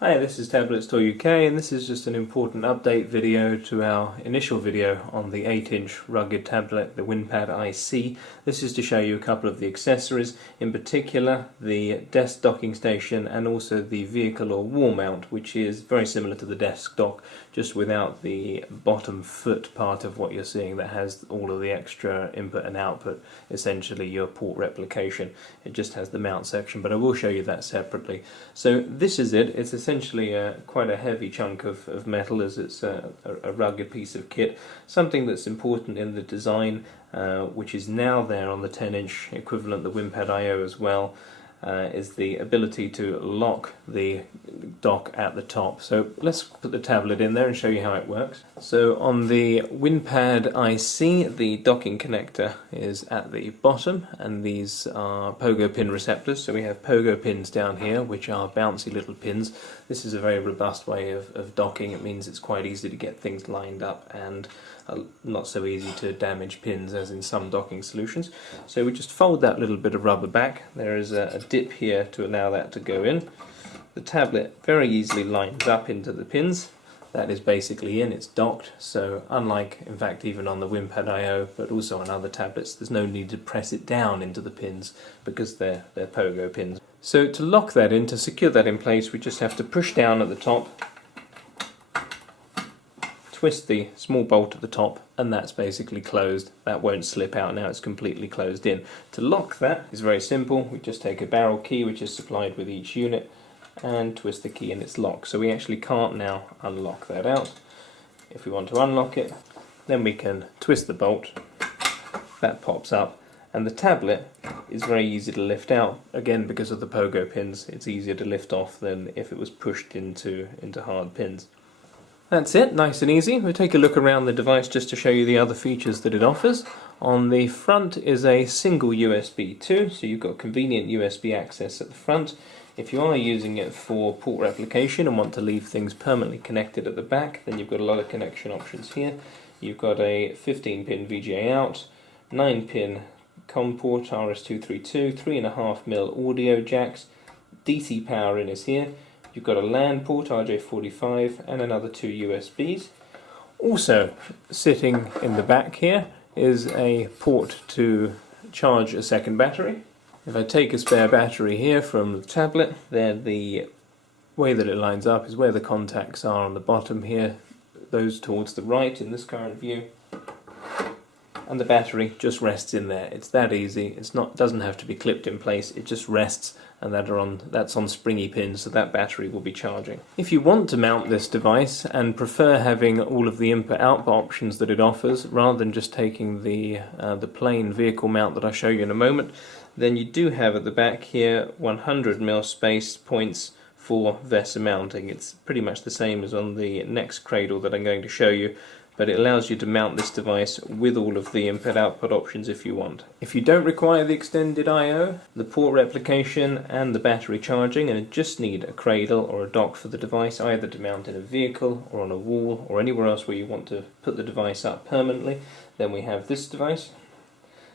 Hi, this is Tablet Store UK, and this is just an important update video to our initial video on the 8-inch rugged tablet, the WinPad IC. This is to show you a couple of the accessories, in particular the desk docking station and also the vehicle or wall mount, which is very similar to the desk dock, just without the bottom foot part of what you're seeing that has all of the extra input and output, essentially your port replication. It just has the mount section, but I will show you that separately. So this is it. It's essentially quite a heavy chunk of metal, as it's a rugged piece of kit. Something that's important in the design, which is now there on the 10-inch equivalent, the WinPad IO as well, is the ability to lock the dock at the top. So let's put the tablet in there and show you how it works. So on the WinPad IC, the docking connector is at the bottom, and these are pogo pin receptors. So we have pogo pins down here, which are bouncy little pins. This is a very robust way of docking. It means it's quite easy to get things lined up and not so easy to damage pins as in some docking solutions. So we just fold that little bit of rubber back. There is a dip here to allow that to go in. The tablet very easily lines up into the pins. That is basically in, it's docked, so unlike in fact even on the WinPad IO but also on other tablets, there's no need to press it down into the pins because they're pogo pins. So to lock that in, to secure that in place, we just have to push down at the top, twist the small bolt at the top, and that's basically closed. That won't slip out now, it's completely closed in. To lock that is very simple. We just take a barrel key, which is supplied with each unit, and twist the key and it's locked. So we actually can't now unlock that out. If we want to unlock it, then we can twist the bolt, that pops up, and the tablet is very easy to lift out. Again, because of the pogo pins, it's easier to lift off than if it was pushed into hard pins. That's it, nice and easy. We'll take a look around the device just to show you the other features that it offers. On the front is a single USB 2, so you've got convenient USB access at the front. If you are using it for port replication and want to leave things permanently connected at the back, then you've got a lot of connection options here. You've got a 15-pin VGA out, 9-pin COM port RS232, 3.5mm audio jacks, DC power in is here. You've got a LAN port RJ45 and another 2 USBs. Also sitting in the back here is a port to charge a second battery. If I take a spare battery here from the tablet, then the way that it lines up is where the contacts are on the bottom here, those towards the right in this current view, and the battery just rests in there. It's that easy. Doesn't have to be clipped in place. It just rests, and that's on springy pins, so that battery will be charging. If you want to mount this device and prefer having all of the input-output options that it offers, rather than just taking the plain vehicle mount that I'll show you in a moment, then you do have at the back here 100mm space points for VESA mounting. It's pretty much the same as on the next cradle that I'm going to show you, but it allows you to mount this device with all of the input-output options if you want. If you don't require the extended I/O, the port replication and the battery charging, and just need a cradle or a dock for the device, either to mount in a vehicle or on a wall or anywhere else where you want to put the device up permanently, then we have this device.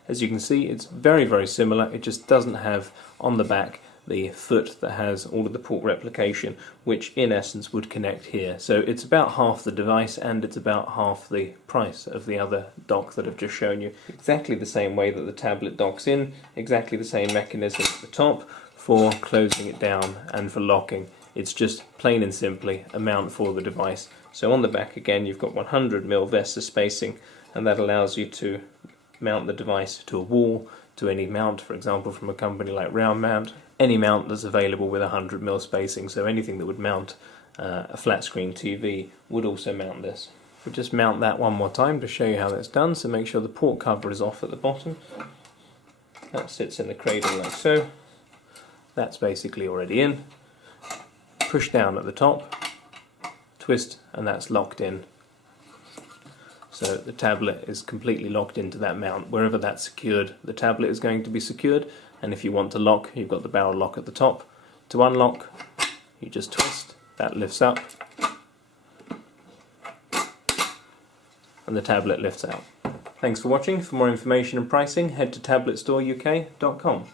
As you can see, it's very, very similar. It just doesn't have on the back the foot that has all of the port replication, which in essence would connect here. So it's about half the device, and it's about half the price of the other dock that I've just shown you. Exactly the same way that the tablet docks in, exactly the same mechanism at the top for closing it down and for locking. It's just plain and simply a mount for the device. So on the back again you've got 100mm VESA spacing, and that allows you to mount the device to a wall, to any mount, for example from a company like Round Mount. Any mount that's available with 100mm spacing, so anything that would mount a flat screen TV would also mount this. We'll just mount that one more time to show you how that's done, so make sure the port cover is off at the bottom. That sits in the cradle like so. That's basically already in. Push down at the top, twist, and that's locked in. So the tablet is completely locked into that mount. Wherever that's secured, the tablet is going to be secured. And if you want to lock, you've got the barrel lock at the top. To unlock, you just twist, that lifts up, and the tablet lifts out. Thanks for watching. For more information and pricing, head to tabletstoreuk.com.